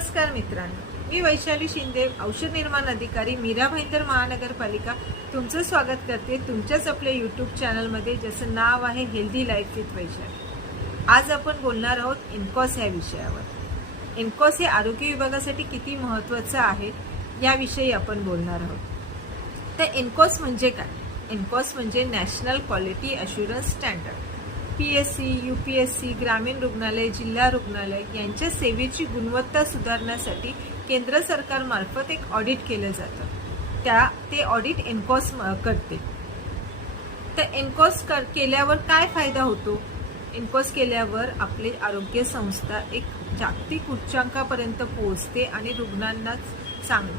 नमस्कार मित्रांनो, मी वैशाली शिंदे, औषध निर्माण अधिकारी, मीरा भाईंदर महानगरपालिका तुमचं स्वागत करते तुमच्याच आपल्या यूट्यूब चॅनलमध्ये, ज्याचं नाव आहे हेल्दी लाईफ विथ वैशाली। आज आपण बोलणार आहोत इनकॉस या विषयावर। इनकॉस हे आरोग्य विभागासाठी किती महत्त्वाचं आहे याविषयी आपण बोलणार आहोत। तर इनकॉस म्हणजे काय? इनकॉस म्हणजे national quality assurance standard. PSC, UPSC, ग्रामीण रुग्णालय, जिल्हा रुग्णालय यांच्या सेवेची गुणवत्ता सुधारण्यासाठी केंद्र सरकारमार्फत एक ऑडिट केलं जातं। ते ऑडिट इनकॉस करते। तर इनकॉस केल्यावर काय फायदा होतो? इनकॉस केल्यावर आपली आरोग्य संस्था एक जागतिक उच्चांकापर्यंत पोहोचते आणि रुग्णांना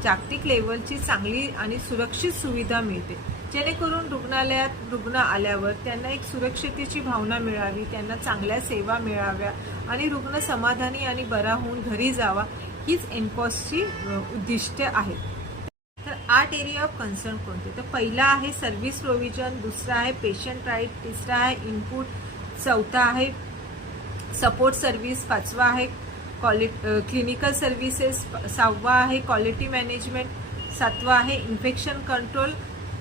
जागतिक लेवलची चांगली आणि सुरक्षित सुविधा मिळते, जेणेकरून रुग्णालयात रुग्ण आल्यावर त्यांना एक सुरक्षिततेची भावना मिळावी, त्यांना चांगल्या सेवा मिळाव्या आणि रुग्ण समाधानी आणि बरा होऊन घरी जावा, हीच इनकॉसची उद्दिष्टे आहेत। तर 8 एरिया ऑफ कन्सर्न कोणते? तर पहिला आहे सर्व्हिस प्रोव्हिजन, दुसरा आहे पेशंट राईट, तिसरा आहे इनपुट, चौथा आहे सपोर्ट सर्व्हिस, पाचवा आहे क्लिनिकल सर्व्हिसेस, सहावा आहे क्वालिटी मॅनेजमेंट, सातवा आहे इन्फेक्शन कंट्रोल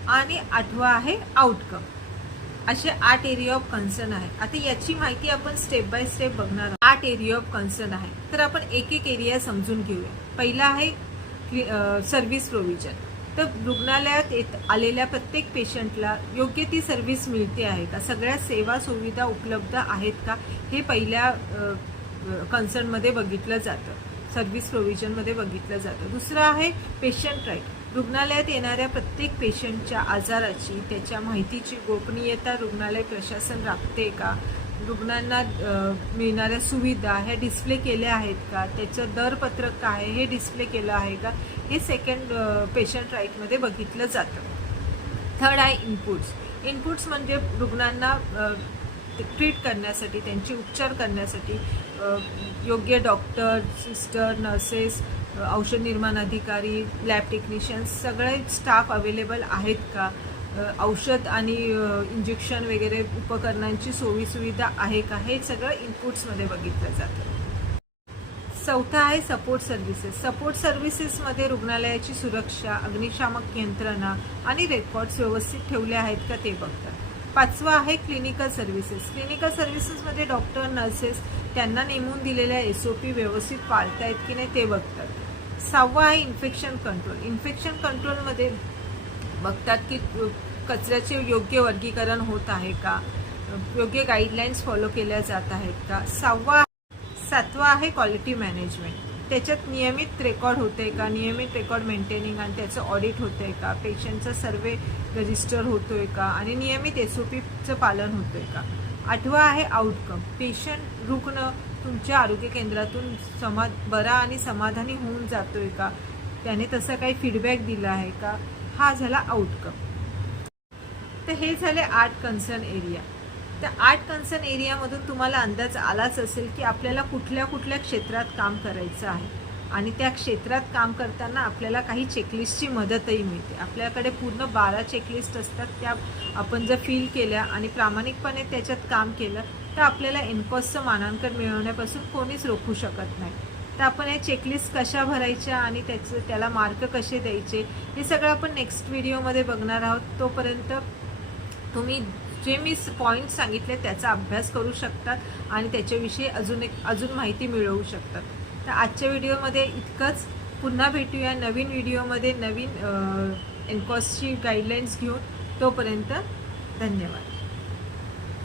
आणि आठवा आहे आउटकम। असे 8 एरिया ऑफ कन्सर्न आहे। आता याची माहिती आपण स्टेप बाय स्टेप बघणार आहोत। 8 एरिया ऑफ कन्सर्न आहे, तर आपण एक एक एरिया समजून घेऊया। पहिला आहे सर्व्हिस प्रोव्हिजन। तर रुग्णालयात आलेल्या प्रत्येक पेशंटला योग्य ती सर्व्हिस मिळते आहे का, सगळ्या सेवा सुविधा उपलब्ध आहेत का, हे पहिल्या कन्सर्नमध्ये बघितलं जातं, सर्व्हिस प्रोव्हिजनमध्ये बघितलं जातं। दुसरं आहे पेशंट राईट। रुग्णालयात येणाऱ्या प्रत्येक पेशंटच्या आजाराची, त्याच्या माहितीची गोपनीयता रुग्णालय प्रशासन राखते का, रुग्णांना मिळणाऱ्या सुविधा ह्या डिस्प्ले केल्या आहेत का, त्याचं दरपत्रक काय आहे हे डिस्प्ले केलं आहे का, हे सेकंड पेशंट राईटमध्ये बघितलं जातं। थर्ड आहे इनपुट्स। इनपुट्स म्हणजे रुग्णांना ट्रीट करण्यासाठी, त्यांचे उपचार करण्यासाठी योग्य डॉक्टर, सिस्टर, नर्सेस, औषध निर्माण अधिकारी, लॅब टेक्निशियन्स सगळे स्टाफ अवेलेबल आहेत का, औषध आणि इंजेक्शन वगैरे उपकरणांची सोयीसुविधा आहे का, हे सगळं इनपुट्समध्ये बघितलं जातं। चौथा आहे सपोर्ट सर्व्हिसेस। सपोर्ट सर्व्हिसेसमध्ये रुग्णालयाची सुरक्षा, अग्निशामक यंत्रणा आणि रेकॉर्ड्स व्यवस्थित ठेवले आहेत का ते बघतात। पाचवा आहे क्लिनिकल सर्व्हिसेस। क्लिनिकल सर्व्हिसेसमध्ये डॉक्टर, नर्सेस त्यांना नेमून दिलेल्या SOP व्यवस्थित पाळतायत की नाही ते बघतात। सहावा आहे इन्फेक्शन कंट्रोल। इन्फेक्शन कंट्रोलमध्ये बघतात की कचऱ्याचे योग्य वर्गीकरण होत आहे का, योग्य गाईडलाईन्स फॉलो केल्या जात आहेत का। सातवा आहे क्वालिटी मॅनेजमेंट। त्याच्यात नियमित रेकॉर्ड होते का, नियमित रेकॉर्ड मेंटेनिंग आणि त्याचं ऑडिट होतंय का, पेशंटचा सर्वे रजिस्टर होतोय का आणि नियमित SOPचं पालन होतंय का। आठवा आहे आउटकम। पेशंट, रुग्ण तुमच्या आरोग्य केंद्रातून बरा आणि समाधानी होऊन जातोय का, त्याने तसा काही फीडबॅक दिला आहे का, हा झाला आउटकम। तर हे झाले 8 कन्सर्न एरिया। त्या 8 कन्सर्न एरियामधून तुम्हाला अंदाज आलाच असेल की आपल्याला कुठल्या कुठल्या क्षेत्रात काम करायचं आहे आणि त्या क्षेत्रात काम करताना आपल्याला काही चेकलिस्टची मदतही मिळते। आपल्याकडे पूर्ण 12 चेकलिस्ट असतात, त्या आपण जर फिल केल्या आणि प्रामाणिकपणे त्याच्यात काम केलं तर आपल्याला इनकॉसचं मानांकन मिळवण्यापासून कोणीच रोखू शकत नाही। तर आपण हे चेकलिस्ट कशा भरायच्या आणि त्याला मार्क कसे द्यायचे हे सगळं आपण नेक्स्ट व्हिडिओमध्ये बघणार आहोत। तोपर्यंत तुम्ही जे मी पॉईंट सांगितले त्याचा अभ्यास करू शकतात आणि त्याच्याविषयी अजून माहिती मिळवू शकतात। तर आजच्या व्हिडिओमध्ये इतकंच। पुन्हा भेटूया नवीन व्हिडिओमध्ये नवीन इनकॉसची गाईडलाईन्स घेऊन। तोपर्यंत धन्यवाद।